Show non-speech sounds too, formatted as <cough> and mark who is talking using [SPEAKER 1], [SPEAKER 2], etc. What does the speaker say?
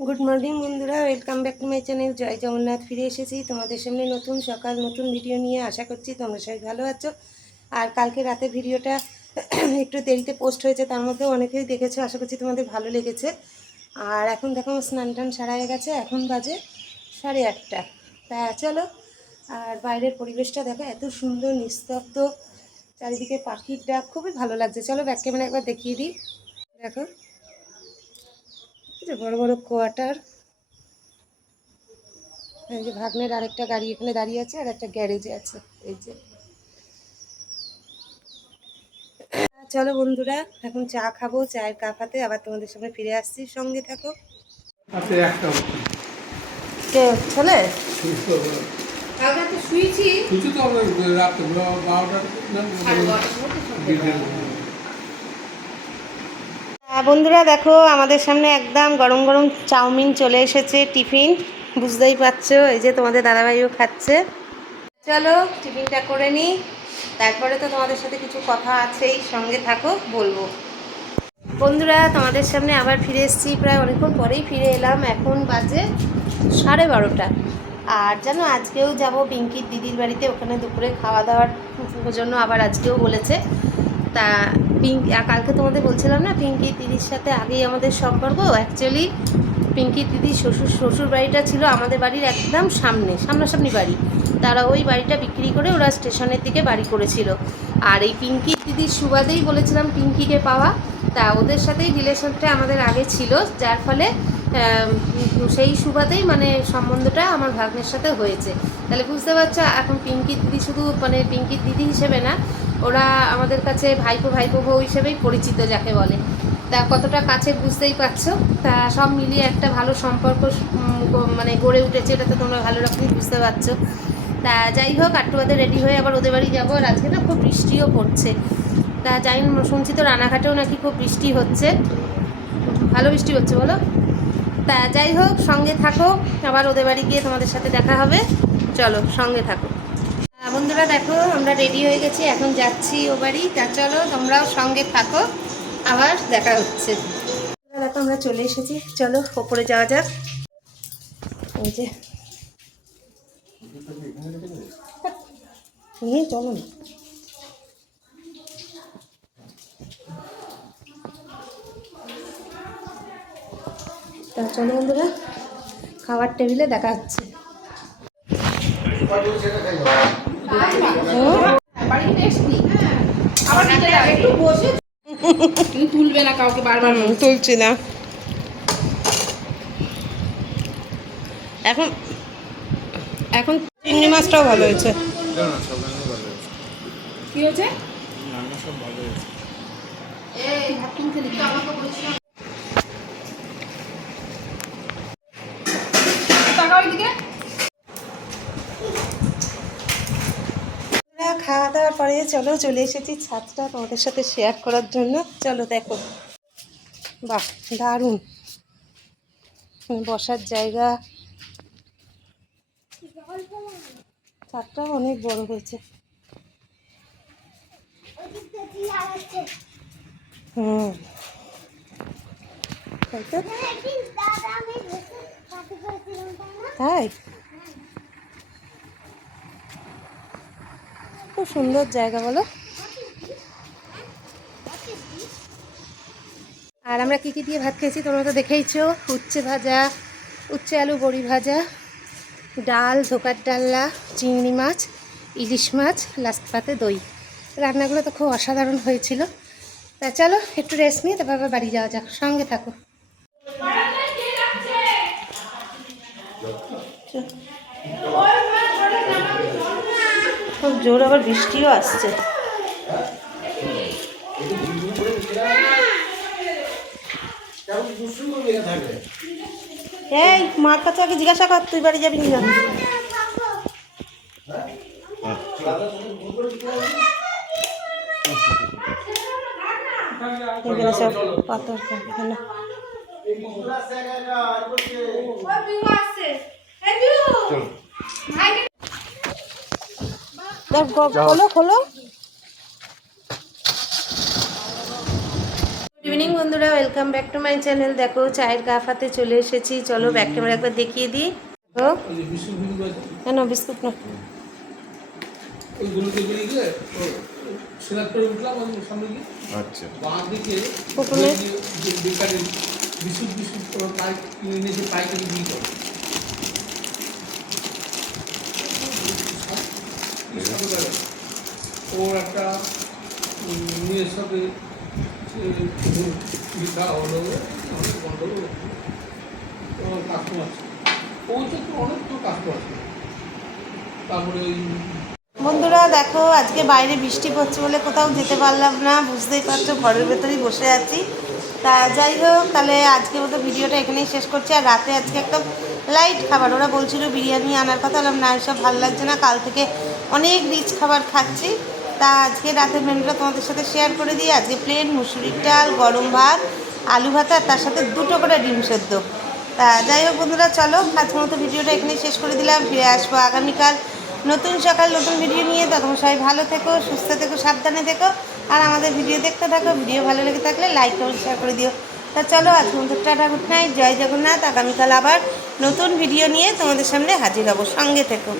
[SPEAKER 1] Good morning বন্ধুরা, welcome back to my channel, Jai Jagannath ফিরে এসেছি তোমাদের সামনে নতুন সকাল, নতুন ভিডিও নিয়ে আশা করছি তোমরা সবাই ভালো আছো। আর কালকে রাতে ভিডিওটা <clears throat> একটু দেরিতে পোস্ট হয়েছে, তার মধ্যে অনেকেই দেখেছ, আশা করছি তোমাদের ভালো লেগেছে। আর এখন দেখো আমার স্নান টান সারা হয়ে গেছে, এখন বাজে সাড়ে আটটা। তা চলো, আর বাইরের পরিবেশটা দেখো, এত সুন্দর, নিস্তব্ধ, চারিদিকে ডাক, খুবই ভালো লাগছে। চলো ব্যাক ক্যামেরা একবার দেখিয়ে দিই। দেখো। যে বড় বড় কোয়ার্টার। এই যে ভাগ্নের আরেকটা গাড়ি এখানে দাঁড়িয়ে আছে আর একটা গ্যারেজে আছে এই যে। চলো বন্ধুরা এখন চা খাব চায়ের কাপ হাতে আবার তোমাদের সামনে ফিরে আসছি সঙ্গে থাকো। কে
[SPEAKER 2] তো আমরা রাত্রে বারোটা
[SPEAKER 1] আহ, বন্ধুরা দেখো, আমাদের সামনে একদম গরম গরম চাউমিন চলে এসেছে, টিফিন। বুঝতেই পারছ, এই যে তোমাদের দাদাভাইও খাচ্ছে। চলো, টিফিনটা করে নিই। তারপরে তো তোমাদের সাথে কিছু কথা আছেই, সঙ্গে থাকো, বলব। বন্ধুরা, তোমাদের সামনে আবার ফিরে এসেছি, প্রায় অনেকক্ষণ পরেই ফিরে এলাম। এখন বাজে সাড়ে বারোটা। আর জানো, আজকেও যাব পিঙ্কির দিদির বাড়িতে, ওখানে দুপুরে খাওয়া দাওয়ার জন্য আবার আজকেও বলেছে। তা পিঙ্ক কালকে তোমাদের বলছিলাম না পিঙ্কির দিদির সাথে আগেই আমাদের সম্পর্ক। অ্যাকচুয়ালি পিঙ্কির দিদির শ্বশুর শ্বশুর বাড়িটা ছিল আমাদের বাড়ির একদম সামনে, সামনাসামনি বাড়ি। তারা ওই বাড়িটা বিক্রি করে ওরা স্টেশনের দিকে বাড়ি করেছিল। আর এই পিঙ্কির দিদির সুবাদেই বলেছিলাম পিঙ্কিকে পাওয়া। তা ওদের সাথেই রিলেশনটা আমাদের আগে ছিল, যার ফলে সেই সুবাদেই মানে সম্বন্ধটা আমার ভাগ্নের সাথে হয়েছে। তাহলে বুঝতে পারছ, এখন পিঙ্কির দিদি শুধু মানে পিঙ্কির দিদি হিসেবে না ওরা আমাদের কাছে ভাইপো ভাইপো বউ হিসেবেই পরিচিত যাকে বলে। তা কতটা কাছে বুঝতেই পারছ? তা সব মিলিয়ে একটা ভালো সম্পর্ক মানে গড়ে উঠেছে এটা তো তোমরা ভালো রকমই বুঝতে পারছ। তা যাই হোক আটটু বাদে রেডি হয়ে আবার ওদের বাড়ি যাব, আর আজকে না খুব বৃষ্টিও পড়ছে। তা যাই শুনছি তো রানাঘাটেও নাকি খুব বৃষ্টি হচ্ছে। ভালো বৃষ্টি হচ্ছে বলো? তা যাই হোক, সঙ্গে থাকো, আবার ওদের বাড়ি গিয়ে তোমাদের সাথে দেখা হবে। চলো, সঙ্গে থাকো। বন্ধুরা দেখো, আমরা রেডি হয়ে গেছি, এখন যাচ্ছি ও বাড়ি। তা চলো, তোমরাও সঙ্গে থাকো, আবার দেখা হচ্ছে। দেখো, আমরা চলে এসেছি। চলো, ওপরে যাওয়া যাক। এই যে। নিয়ে চলো চলো বন্ধুরা টেবিলে দেখা হচ্ছে।
[SPEAKER 3] তুলবে না কাউকে বারবার
[SPEAKER 1] তুলছি না। এখন এখন চিংড়ি মাছটাও ভালো হয়েছে।
[SPEAKER 3] কি হয়েছে? তাকাও
[SPEAKER 1] খাওয়া দাওয়ার পরে চলো চলে এসেছি ছাদটা তোমাদের সাথে শেয়ার করার জন্য। চলো দেখো। বাহ দারুণ। বসার জায়গা। ছাদটা অনেক বড় হয়েছে। হুম। তাই তো? তাই? খুব সুন্দর জায়গা বলো। আর আমরা কী কী দিয়ে ভাত খেয়েছি তোমরা তো দেখেইছো উচ্ছে ভাজা উচ্ছে আলু বড়ি ভাজা ডাল ধোকার ডাল্লা চিংড়ি মাছ ইলিশ মাছ লাস্ট পাতে দই। রান্নাগুলো তো খুব অসাধারণ হয়েছিল। তা চলো একটু রেস্ট নিয়ে তারপর আবার বাড়ি যাওয়া যাক। সঙ্গে থাকো। খুব জোর আবার বৃষ্টিও আসছে। এই মার কাছে আগে জিজ্ঞাসা কর তুই বাড়ি যাবি না এখানে সব পাথর এখানে। খোলো খোলো। গুড ইভিনিং বন্ধুরা welcome back to my channel দেখো চায়ের কাপ হাতে চলে এসেছি। চলো ব্যাক ক্যামেরা একবার দেখিয়ে দিই। কেন বিস্কুট না।
[SPEAKER 2] ওইগুলোকে বেরিয়ে গেলে সেলাপ করে উঠলাম ওই সামনে গিয়ে
[SPEAKER 4] আচ্ছা
[SPEAKER 2] বাঁ দিকে
[SPEAKER 1] ওখানে?
[SPEAKER 2] ওই যে- যে বেকারি বিস্কুট বিস্কুট করে পাইক কিনে এনেছে পাইকারি দিয়ে দাও ওর একটা মেয়ের সাথে লিখা হলো, অনেক কাস্টমার ও তো অনেক তো কাস্টমার তারপরে
[SPEAKER 1] বন্ধুরা, দেখো, আজকে বাইরে বৃষ্টি পড়ছে বলে কোথাও যেতে পারলাম না, বুঝতেই পারছ, ঘরের ভেতরেই বসে আছি। তা যাই হোক, তাহলে আজকে মতো ভিডিওটা এখানেই শেষ করছি, আর রাতে আজকে একদম লাইট খাবার। ওরা বলছিল বিরিয়ানি আনার কথা, বললাম, না, এসব ভালো লাগছে না, কাল থেকে অনেক রিচ খাবার খাচ্ছি। তা আজকে রাতের মেনুটা তোমাদের সাথে শেয়ার করে দিই। আজকে প্লেন মুসুরির ডাল, গরম ভাত, আলু ভাত আর তার সাথে দুটো করে ডিম সেদ্ধ। তা যাই হোক বন্ধুরা, চলো আজকের মতো ভিডিওটা এখানেই শেষ করে দিলাম। ফিরে আসব আগামীকাল নতুন সকাল, নতুন ভিডিও নিয়ে। তখন সবাই ভালো থেকো, সুস্থ থেকো, সাবধানে থেকো। আর আমাদের ভিডিও দেখতে থাকো ভিডিও ভালো লেগে থাকলে লাইক কমেন্ট শেয়ার করে দিও। তা চলো আজকের মতো tata good night Jai Jagannath. আগামীকাল আবার নতুন ভিডিও নিয়ে তোমাদের সামনে হাজির হব। সঙ্গে থেকো।